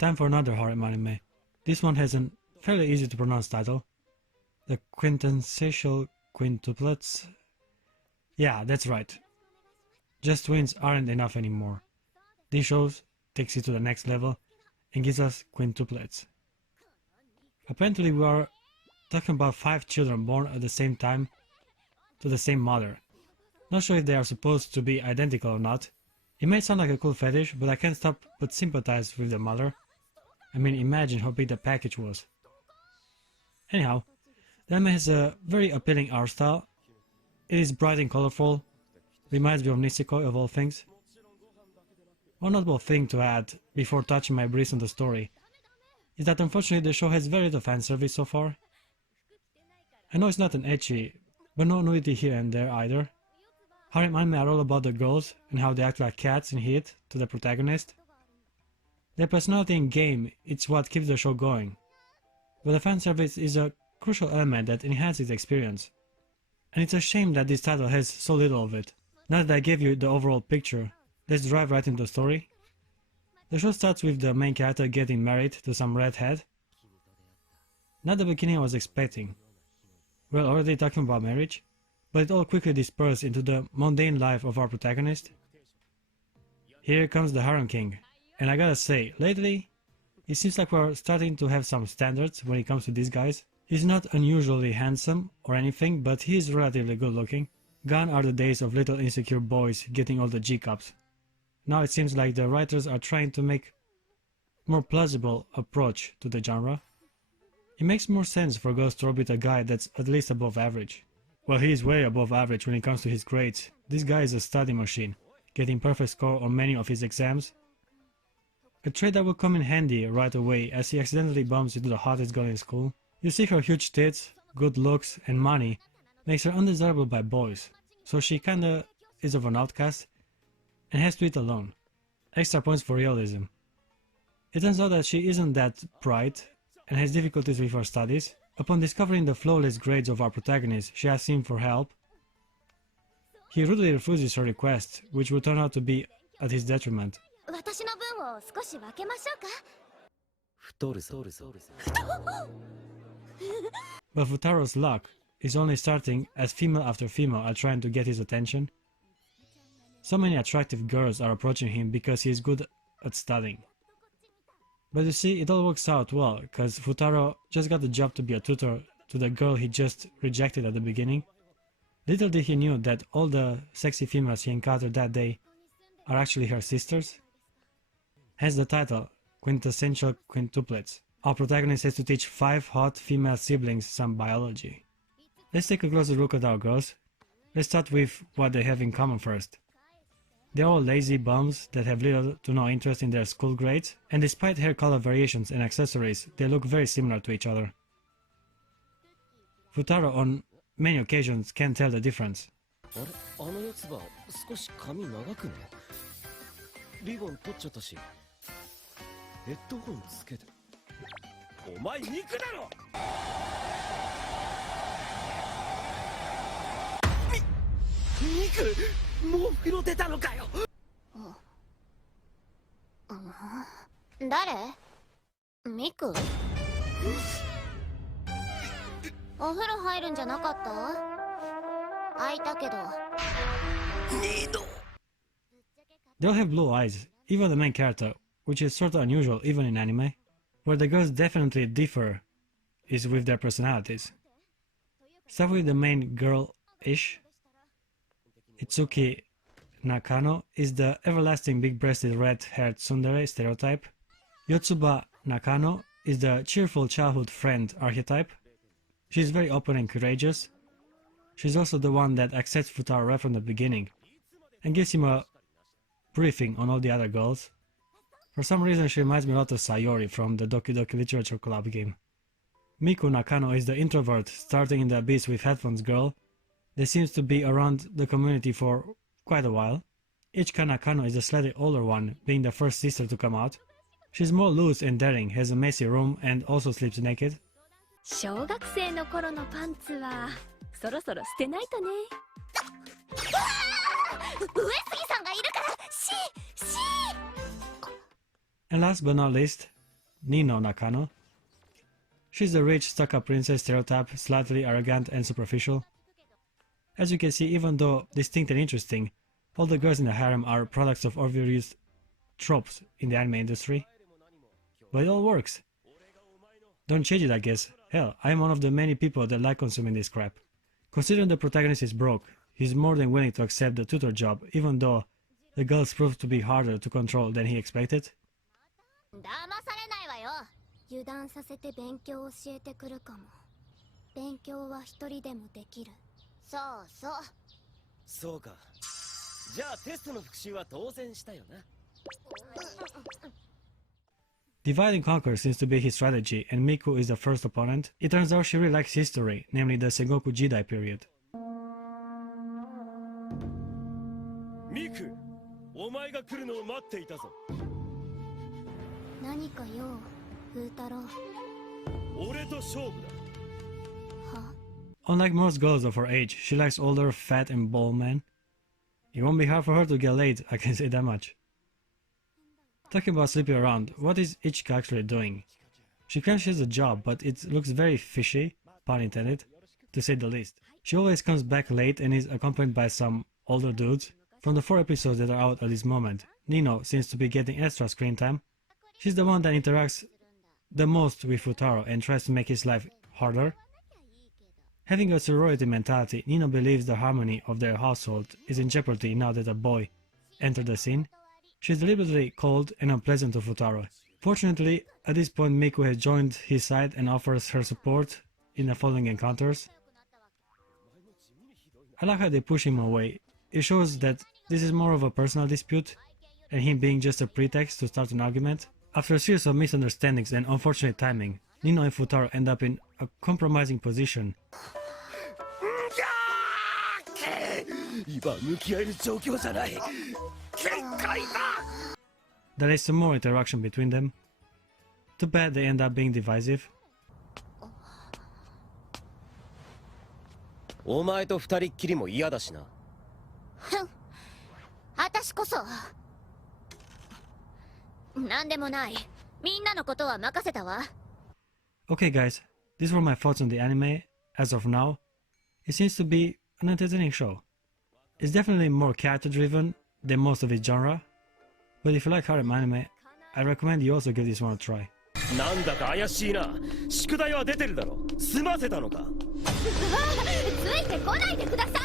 Time for another harem anime. This one has a fairly easy to pronounce title. The Quintessential Quintuplets. Yeah, that's right. Just twins aren't enough anymore. This show takes it to the next level and gives us quintuplets. Apparently we are talking about 5 children born at the same time to the same mother. Not sure if they are supposed to be identical or not. It may sound like a cool fetish, but I can't stop but sympathize with the mother. I mean, imagine how big the package was. Anyhow, the anime has a very appealing art style. It is bright and colorful, reminds me of Nisekoi of all things. One notable thing to add, before touching my briefs on the story, is that unfortunately the show has very little fan service so far. I know it's not an ecchi, but no nudity here and there either. Harem anime are all about the girls and how they act like cats in heat to the protagonist. Their personality in game, it's what keeps the show going. But the fan service is a crucial element that enhances the experience. And it's a shame that this title has so little of it. Now that I gave you the overall picture, let's dive right into the story. The show starts with the main character getting married to some redhead. Not the beginning I was expecting. We're already talking about marriage, but it all quickly dispersed into the mundane life of our protagonist. Here comes the harem king, and I gotta say, lately, it seems like we're starting to have some standards when it comes to these guys. He's not unusually handsome or anything, but he is relatively good looking. Gone are the days of little insecure boys getting all the G-cups. Now it seems like the writers are trying to make a more plausible approach to the genre. It makes more sense for girls to orbit a guy that's at least above average. Well, he is way above average when it comes to his grades. This guy is a study machine, getting perfect score on many of his exams. A trait that will come in handy right away as he accidentally bumps into the hottest girl in school. You see, her huge tits, good looks and money makes her undesirable by boys, so she kinda is of an outcast and has to eat alone. Extra points for realism. It turns out that she isn't that bright and has difficulties with her studies. Upon discovering the flawless grades of our protagonist, she asks him for help. He rudely refuses her request, which will turn out to be at his detriment. But Futaro's luck is only starting as female after female are trying to get his attention. So many attractive girls are approaching him because he is good at studying. But you see, it all works out well, cause Futaro just got the job to be a tutor to the girl he just rejected at the beginning. Little did he knew that all the sexy females he encountered that day are actually her sisters. Hence the title, Quintessential Quintuplets. Our protagonist has to teach 5 hot female siblings some biology. Let's take a closer look at our girls. Let's start with what they have in common first. They're all lazy bums that have little to no interest in their school grades, and despite hair color variations and accessories, they look very similar to each other. Futaro on many occasions can't tell the difference. Miku? お風呂入るんじゃなかった？開いたけど。They all have blue eyes, even the main character, which is sort of unusual even in anime. Where the girls definitely differ is with their personalities. Start with the main girl-ish. Itsuki Nakano is the everlasting big-breasted red-haired tsundere stereotype. Yotsuba Nakano is the cheerful childhood friend archetype. She's very open and courageous. She's also the one that accepts Futaro right from the beginning and gives him a briefing on all the other girls. For some reason she reminds me a lot of Sayori from the Doki Doki Literature Club game. Miku Nakano is the introvert starting in the abyss with headphones girl that seems to be around the community for quite a while. Ichika Nakano is the slightly older one, being the first sister to come out. She's more loose and daring, has a messy room and also sleeps naked. 小学生の頃のパンツはそろそろ捨てないとね。上杉さんがいるからし。 And last but not least, Nino Nakano. She's the rich, stuck-up princess stereotype, slightly arrogant and superficial. As you can see, even though distinct and interesting, all the girls in the harem are products of overused tropes in the anime industry. But it all works. Don't change it, I guess. Hell, I'm one of the many people that like consuming this crap. Considering the protagonist is broke, he's more than willing to accept the tutor job, even though the girls prove to be harder to control than he expected. 騙されないわよ。油断させて勉強を教えてくるかも。勉強は一人でもできる。そうそう。そうか。じゃあテストの復習は当然したよな。Divide and conquer seems to be his strategy, and Miku is the first opponent. It turns out she really likes history, namely the Sengoku Jidai period. ミク、お前が来るのを待っていたぞ。何か用、風太郎。俺と勝負だ。は？ Unlike most girls of her age, she likes older, fat and bald men. It won't be hard for her to get laid, I can say that much. Talking about sleeping around, what is Ichika actually doing? She claims she has a job, but it looks very fishy, pun intended, to say the least. She always comes back late and is accompanied by some older dudes. From the 4 episodes that are out at this moment, Nino seems to be getting extra screen time. She's the one that interacts the most with Utaro and tries to make his life harder. Having a sorority mentality, Nino believes the harmony of their household is in jeopardy now that a boy entered the scene. She's deliberately cold and unpleasant to Futaro. Fortunately, at this point Miku has joined his side and offers her support in the following encounters. I like how they push him away. It shows that this is more of a personal dispute and him being just a pretext to start an argument. After a series of misunderstandings and unfortunate timing, Nino and Futaro end up in a compromising position. 今向き合える状況じゃない。限界だ。 There is some more interaction between them. Too bad they end up being divisive. お前と二人っきりも嫌だしな。ふん。私こそ。なんでもない。みんなのことは任せたわ。Okay guys, these were my thoughts on the anime. As of now, it seems to be an entertaining show. It's definitely more character driven than most of its genre, but if you like harem anime, I recommend you also give this one a try. なんだか怪しいな。宿題は出てるだろ。済ませたのか。ついてこないでください。